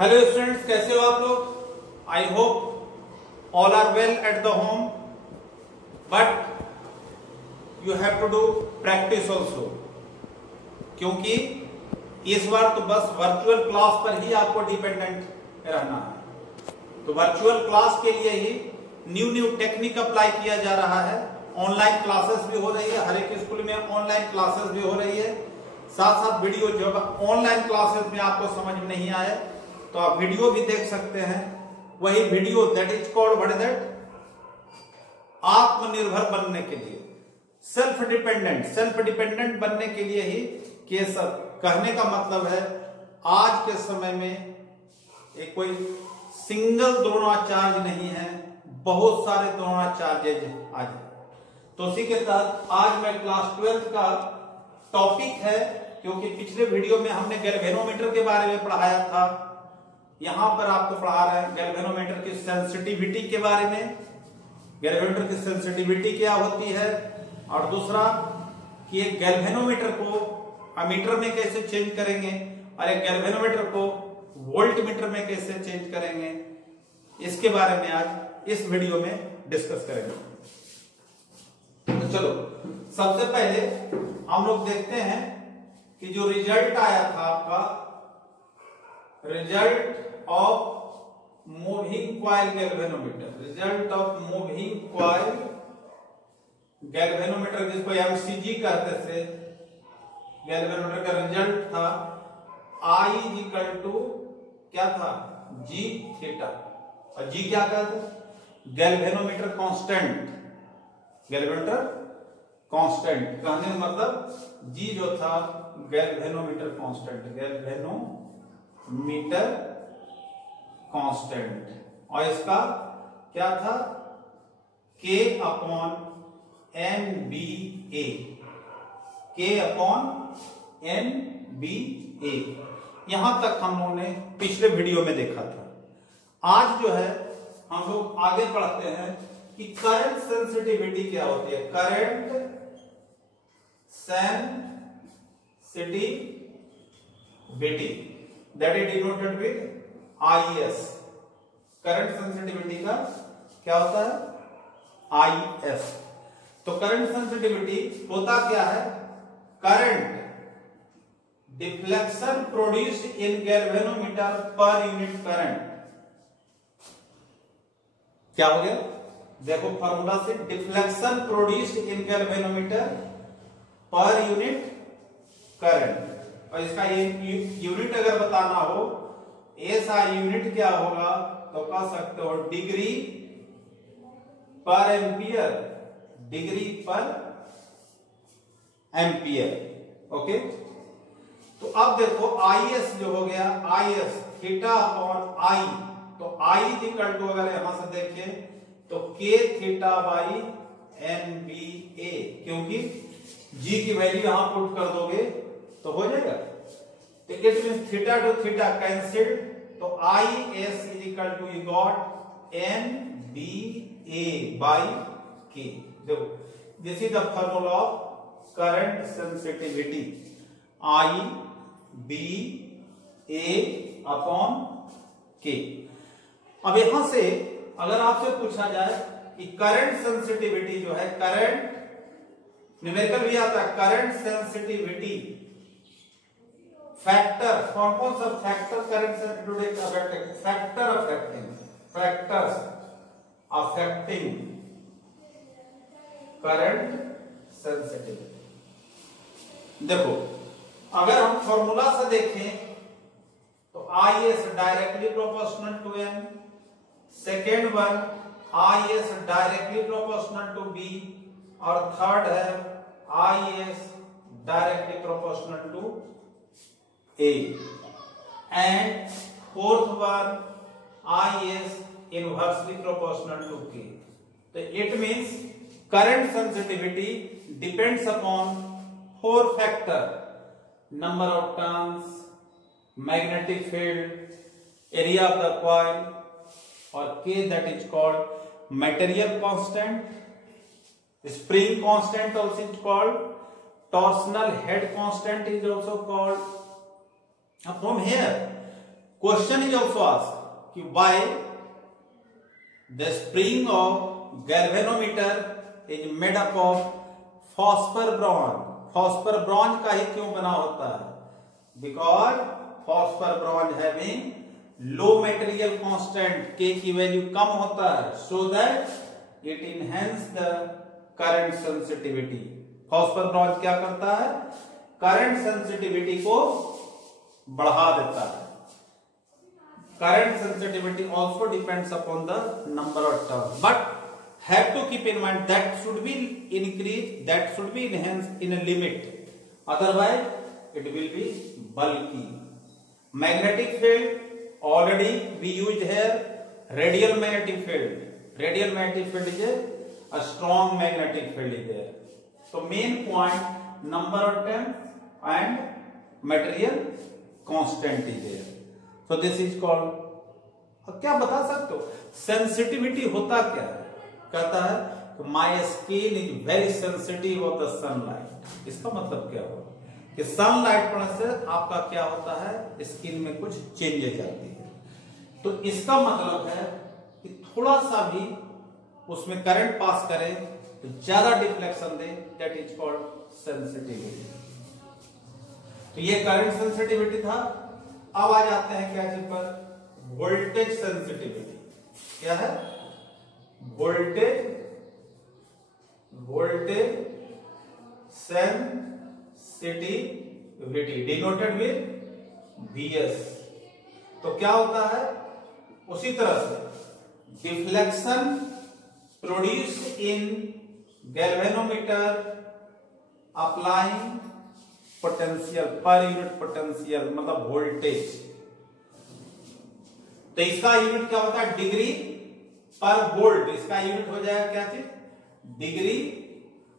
Hello students, कैसे हो आप लोग। I hope all are well at the home, but you have to do practice also, क्योंकि इस बार तो बस वर्चुअल क्लास पर ही आपको डिपेंडेंट रहना है। तो वर्चुअल क्लास के लिए ही न्यू टेक्निक अप्लाई किया जा रहा है। ऑनलाइन क्लासेस भी हो रही है, हर एक स्कूल में ऑनलाइन क्लासेस भी हो रही है। साथ साथ वीडियो जो ऑनलाइन क्लासेस में आपको समझ में नहीं आए तो आप वीडियो भी देख सकते हैं। वही video that is called what is that, आत्मनिर्भर बनने के लिए, सेल्फ डिपेंडेंट बनने के लिए ही ये सब कहने का मतलब है। आज के समय में एक कोई सिंगल द्रोणाचार्य नहीं है, बहुत सारे द्रोणाचार्य आज। तो उसी के तहत आज मैं क्लास 12 का टॉपिक है, क्योंकि पिछले वीडियो में हमने गैल्वेनोमीटर के बारे में पढ़ाया था। यहां पर आपको पढ़ा रहे हैं गैल्वेनोमीटर की सेंसिटिविटी के बारे में। गैल्वेनोमीटर की सेंसिटिविटी क्या होती है, और दूसरा कि एक गैल्वेनोमीटर को अमीटर में कैसे चेंज करेंगे और एक गैल्वेनोमीटर को वोल्टमीटर में कैसे चेंज करेंगे, इसके बारे में आज इस वीडियो में डिस्कस करेंगे। तो चलो सबसे पहले हम लोग देखते हैं कि जो रिजल्ट आया था आपका, result of moving coil galvanometer, result of moving coil galvanometer, जिसको एमसीजी कहते थे। गैल्वेनोमीटर का रिजल्ट था I इक्वल टू क्या था, जी थीटा। और जी क्या कहते, गैल्वेनोमीटर कांस्टेंट, गैल्वेनोमीटर कांस्टेंट कहने का मतलब जी जो था गैल्वेनोमीटर कांस्टेंट, गैल्वेनोमीटर कांस्टेंट। और इसका क्या था, K upon NBA, K upon NBA। यहां तक हम लोगों ने पिछले वीडियो में देखा था। आज जो है हम लोग आगे बढ़ते हैं कि करंट सेंसिटिविटी क्या होती है। Current sensitivity that is denoted with IS। Current sensitivity का क्या होता है, IS। तो करंट सेंसिटिविटी होता क्या है, current deflection produced in galvanometer per unit current. क्या हो गया, देखो फॉर्मूला से, deflection produced in galvanometer per unit current. और इसका यूनिट अगर बताना हो, ऐसा यूनिट क्या होगा तो कह सकते हो डिग्री पर एम्पियर, डिग्री पर एम्पियर। ओके, तो अब देखो IS जो हो गया, IS थीटा अपॉन I, तो I इक्वल टू अगर यहां से देखें तो K थीटा बाई NBA, क्योंकि G की वैल्यू यहां पुट कर दोगे तो हो जाएगा। तो it means theta to theta cancel, तो IS is equal to you got NBA by K। देखो this is the formula of current sensitivity, IBA upon K। अब यहां से अगर आपसे पूछा जाए कि करंट सेंसिटिविटी जो है, करंट न्यूमेरिकल भी आता है, करंट सेंसिटिविटी फैक्टर, कौन कौन सा factor current sensitivity affecting, factor affecting, factors affecting current sensitivity. देखो अगर हम फॉर्मूला से देखें तो IS directly proportional to N, second one IS directly proportional to B, और थर्ड है IS directly proportional to A, and fourth one IS inversely proportional to K। तो it means current sensitivity depends upon 4 factor, number of turns, magnetic field, area of the coil, or K that is called material constant, spring constant also is called, torsional head constant is also called. From here question is also asked कि why the spring of galvanometer is made up of phosphor bronze. Phosphor bronze का ही क्यों बना होता है? Because phosphor bronze having low material constant, K की value कम होता है, so that it enhance the current sensitivity. Phosphor bronze क्या करता है? करंट सेंसिटिविटी को बढ़ा देता है। Current sensitivity also depends upon the number of turns, but have to keep in mind that should be increased, that should be enhanced in a limit, otherwise it will be bulky. Magnetic field already we used here, radial magnetic field. Radial magnetic field is a strong magnetic field is there. So main point, number of turns and material constant is there. So this is called, क्या बता सकते हो sensitivity होता क्या है? कहता है my skin is very sensitive of the sunlight. इसका मतलब क्या हुआ कि सनलाइट पड़ने से आपका क्या होता है, स्किन में कुछ चेंजेस आती है। तो इसका मतलब है कि थोड़ा सा भी उसमें करंट पास करें तो ज्यादा deflection they, that is called sensitivity. तो ये करंट सेंसिटिविटी था। अब आ जाते हैं क्या चीज पर? Voltage sensitivity. क्या है? Voltage sensitivity denoted with Vs। तो क्या होता है? उसी तरह से deflection produce in galvanometer applying potential per unit potential, मतलब वोल्टेज। तो इसका यूनिट क्या होता है? डिग्री पर वोल्ट। इसका यूनिट हो जाएगा क्या चीज? डिग्री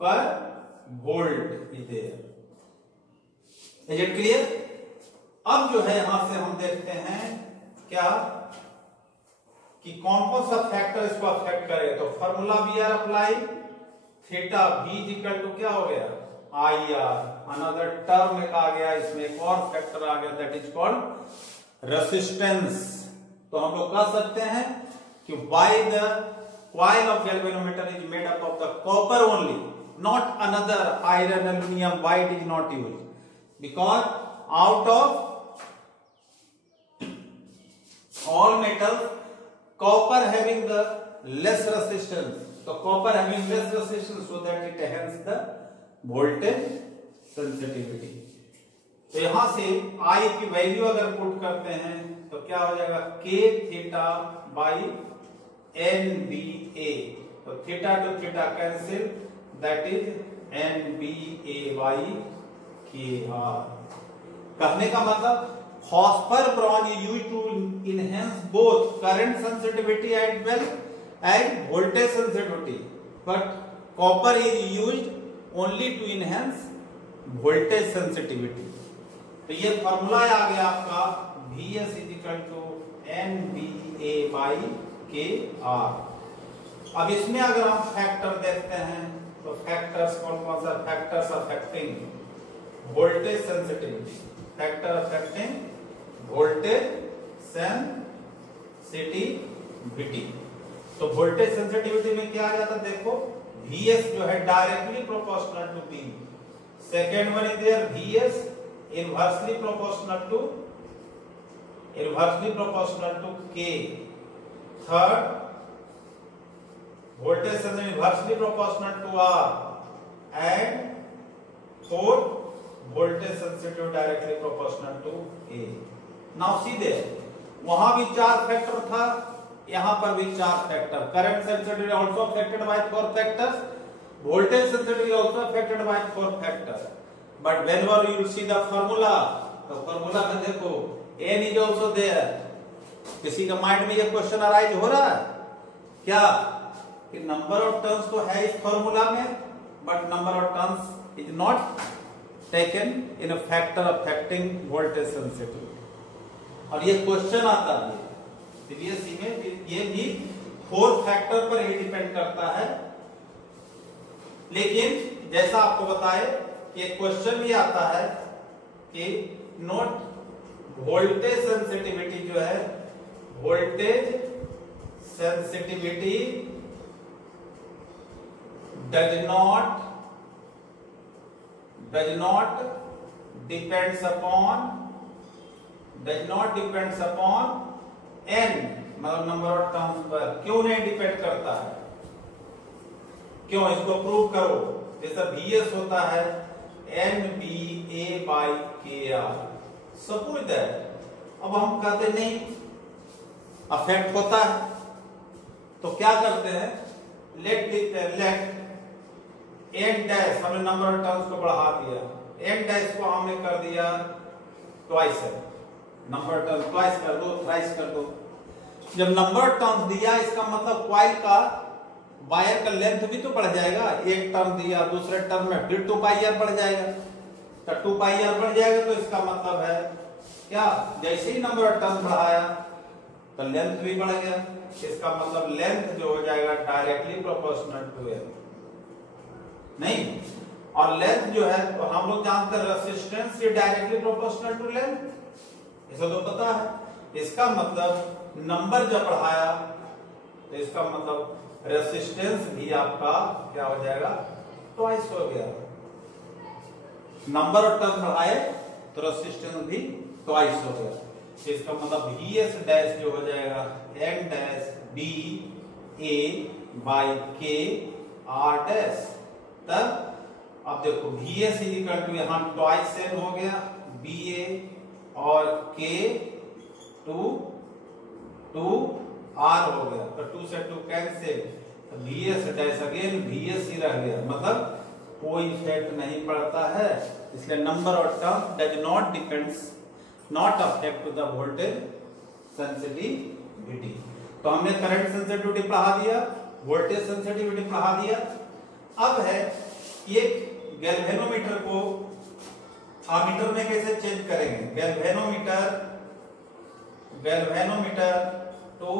पर वोल्ट। Is it clear? अब जो है यहां से हम देखते हैं क्या कि कौन कौन सा फैक्टर इसको अफेक्ट करे। तो formula we are apply theta v equal to क्या हो गया? I R. अनदर टर्म एक आ गया, इसमें एक और फैक्टर आ गया, दैट इज कॉल्ड रेसिस्टेंस। तो हम लोग कह सकते हैं कि why the coil of galvanometer is made up of the copper only, not another iron, aluminum. Why it is not used? Because out of all metals, copper having the less resistance. So copper having less resistance, so that it enhances the voltage sensitivity. तो यहां से I की value अगर put करते हैं तो क्या हो जाएगा? K theta by NBA। तो theta to theta cancel, that is NBA by KR। कहने का मतलब phosphor bronze is used to enhance both current sensitivity as well as voltage sensitivity, but copper is used only to enhance voltage sensitivity. तो ये formula आ गया आपका Vs is equal to NBA by KR। अब इसमें अगर हम factor देखते हैं तो फैक्टर्स कौन कौन सा? Factors affecting voltage sensitivity, factor affecting voltage sensitivity. तो वोल्टेज सेंसिटिविटी में क्या आ जाता है? देखो Vs जो है directly proportional to P। Second one is there Vs inversely proportional to K। Third, voltage sensor inversely proportional to R, and fourth, voltage sensitive directly proportional to A। Now see there, वहां भी 4 factor था, यहां पर भी 4 factor. Current sensitivity also affected by 4 factors, voltage sensitivity also affected by 4 factors, but whenever you will see the formula, तो formula में देखो N is also there। किसी का माइंड में ये क्वेश्चन अराइज हो रहा है क्या कि नंबर ऑफ टर्न्स तो है इस फॉर्मूला में, but number of turns is not taken in a factor affecting voltage sensitivity. और ये क्वेश्चन आता है सीबीएसई में, ये भी 4 फैक्टर पर ही डिपेंड करता है। लेकिन जैसा आपको बताए कि एक क्वेश्चन भी आता है कि नोट वोल्टेज सेंसिटिविटी जो है, voltage sensitivity does not depends upon n, मतलब नंबर ऑफ टर्म्स पर। क्यों नहीं डिपेंड करता है? क्यों? इसको प्रूव करो। जैसा Vs होता है NBA/KR, सपोज दैट। अब हम कहते नहीं अफेक्ट होता है, तो क्या करते हैं, लेट n डैश, हमने नंबर ऑफ टर्म्स को बढ़ा दिया, n डैश को हमने कर दिया ट्वाइस है, नंबर ऑफ टर्म्स ट्वाइस कर दो, थ्राइस कर दो। जब नंबर ऑफ टर्म्स दिया, इसका मतलब कॉइल का, वायर का लेंथ भी तो बढ़ जाएगा। एक टर्म दिया, दूसरे टर्म में फिर 2πr बढ़ जाएगा, तो 2πr बढ़ जाएगा, तो इसका मतलब है क्या, जैसे ही नंबर ऑफ टर्म बढ़ाया तो लेंथ भी बढ़ गया। इसका मतलब लेंथ जो हो जाएगा डायरेक्टली प्रोपोर्शनल टू एल, नहीं। और लेंथ जो है, तो हम लोग जानते हैं रेसिस्टेंस ये डायरेक्टली प्रोपोर्शनल टू लेंथ, ऐसा तो पता है। इसका मतलब नंबर जब बढ़ाया तो इसका मतलब रेसिस्टेंस भी आपका क्या हो जाएगा, ट्वाइस हो गया। नंबर ऑफ टर्म बढ़ाए तो रेसिस्टेंस भी ट्वाइस हो गया। तो इसका मतलब Vs डैश जो हो जाएगा n dash B A by K R dash. तब अब देखो Vs इक्वल टू यहां ट्वाइस n हो गया, BA और K 2R हो गया, तो 2 से 2 कैंसिल, तो Vs डैश अगेन Vs ही रह गया, मतलब कोई इफेक्ट नहीं पड़ता है। इसलिए number of term does not affect the voltage sensitivity. तो हमने करंट सेंसिटिविटी पढ़ा दिया, वोल्टेज सेंसिटिविटी पढ़ा दिया। अब है एक गैल्वेनोमीटर को आमीटर में कैसे चेंज करेंगे, गैल्वेनोमीटर टू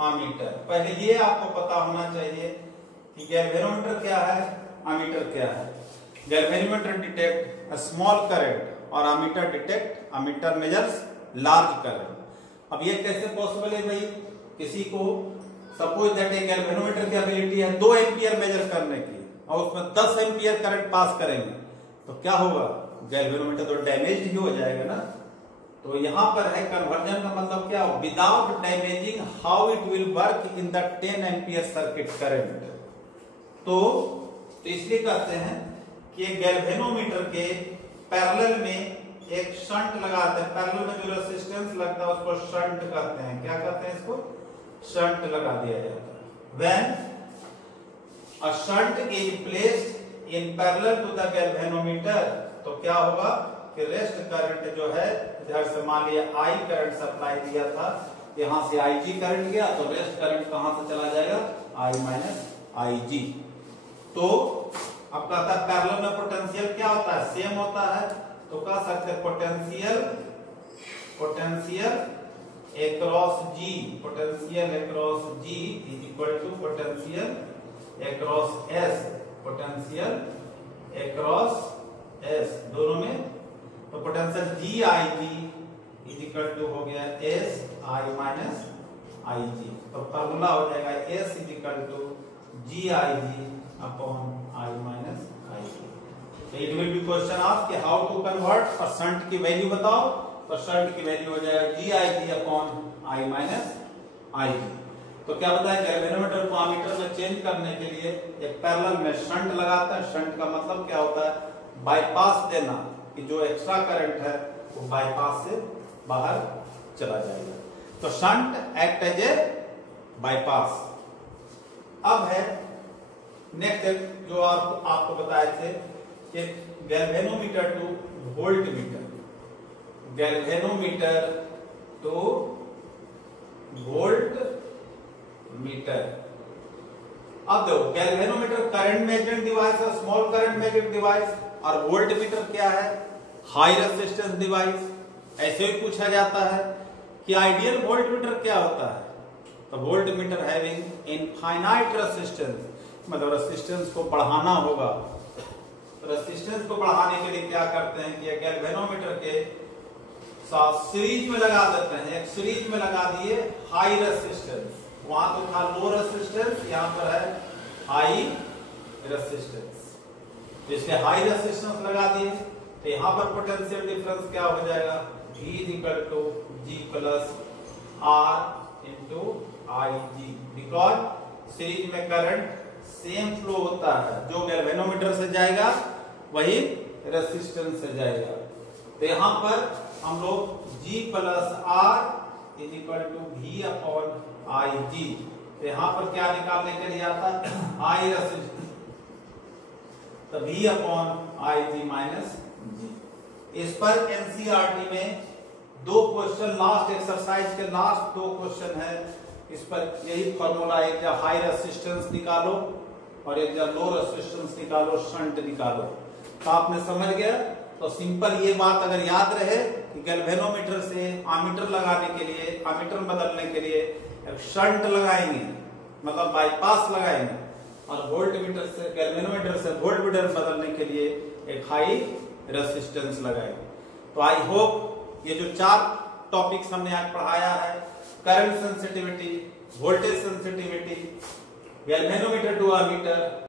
आमीटर। पहले ये आपको पता होना चाहिए कि गैल्वेनोमीटर क्या है, आमीटर क्या है। गैल्वेनोमीटर डिटेक्ट स्मॉल करंट और आमीटर मेजर्स लार्ज करंट। अब ये कैसे पॉसिबल है भाई, किसी को सपोज दैट एक गैल्वेनोमीटर की एबिलिटी है 2 एम्पियर मेजर करने की, और उसमें 10 एम्पियर करंट पास करेंगे, तो क्या होगा, गैल्वेनोमीटर तो डैमेज ही हो जाएगा ना। तो यहां पर है कन्वर्जन का मतलब क्या, without damaging how it will work in the 10 ampere circuit current. तो इसलिए कहते हैं कि गैल्वेनोमीटर के पैरेलल में एक शंट लगाते हैं, पैरेलल में जो रेजिस्टेंस लगता है उसको शंट कहते हैं। क्या कहते हैं इसको, शंट लगा दिया जाता है। When a shunt is placed in parallel to the galvanometer, तो क्या होगा कि रेस्ट करंट जो है, इधर से मान लिया I करंट सप्लाई दिया था, यहां से IG करंट गया, तो रेस्ट करंट कहां से चला जाएगा, I माइनस IG। तो अब कहता है पैरेलल में पोटेंशियल क्या होता है, सेम होता है, तो कह सकते हैं potential across G is equal to potential across S, दोनों में। तो potential GIG is equal to हो गया SI माइनस IG। तो फार्मूला हो जाएगा S is equal to GIG upon I minus IG। तो it will be question of कि हाउ टू कन्वर्ट, और शंट की वैल्यू बताओ, तो शंट की वैल्यू हो जाएगा GIG upon I minus IG। तो क्या बताया, गैल्वेनोमीटर को आमीटर में चेंज करने के लिए एक पैरेलल में शंट लगाता है। शंट का मतलब क्या होता है, बाईपास देना, कि जो एक्स्ट्रा करंट है वो बाईपास से बाहर चला जाएगा। तो shunt act as a bypass. अब है नेक्स्ट जो आपको बताए थे कि galvanometer to voltmeter, galvanometer to voltmeter. अब देखो गैल्वेनोमीटर करंट मेजरिंग डिवाइस है, स्मॉल करंट मेजरिंग डिवाइस, और वोल्टमीटर क्या है, हाई रेजिस्टेंस डिवाइस। ऐसे ही पूछा जाता है कि आइडियल वोल्टमीटर क्या होता है, तो वोल्टमीटर हैविंग इनफाइनाइट रेजिस्टेंस, मतलब रेजिस्टेंस को बढ़ाना होगा। तो रेजिस्टेंस को बढ़ाने के लिए क्या करते हैं कि गैल्वेनोमीटर के सीरीज में लगा देते हैं, एक सीरीज में लगा दिए हाई रेसिस्टेंस, वहां तो था लो रेसिस्टेंस, यहां पर है हाई रेसिस्टेंस, इसलिए हाई रेसिस्टेंस लगा दिए तो यहां पर पोटेंशियल डिफरेंस क्या हो जाएगा, V equal to G plus R into IG, because series में करंट सेम फ्लो होता है, जो गैल्वेनोमीटर से जाएगा वही रेसिस्टेंस से जाएगा। तो यहां पर हम लोग G plus R is equal to V upon IG, तो यहां पर क्या निकालने के लिए आता है, I रेसिस्टेंस, तो V upon IG minus G। इस पर एनसीईआरटी में 2 क्वेश्चन, लास्ट एक्सरसाइज के लास्ट 2 क्वेश्चन है, इस पर यही फॉर्मूला, एक जब हाई रेसिस्टेंस निकालो और एक जब लो रेसिस्टेंस निकालो, शंट निकालो, तो आपने समझ गया। तो सिंपल ये बात अगर याद रहे कि गैल्वेनोमीटर से आमीटर लगाने के लिए, आमीटर बदलने के लिए एक शंट लगाएंगे, मतलब बाईपास लगाएंगे, और वोल्टमीटर से, गैल्वेनोमीटर से वोल्टमीटर बदलने के लिए एक हाई रेसिस्टेंस लगाएंगे। तो आई होप ये जो 4 टॉपिक्स हमने आज पढ़ाया है, current sensitivity, voltage sensitivity, galvanometer to ammeter,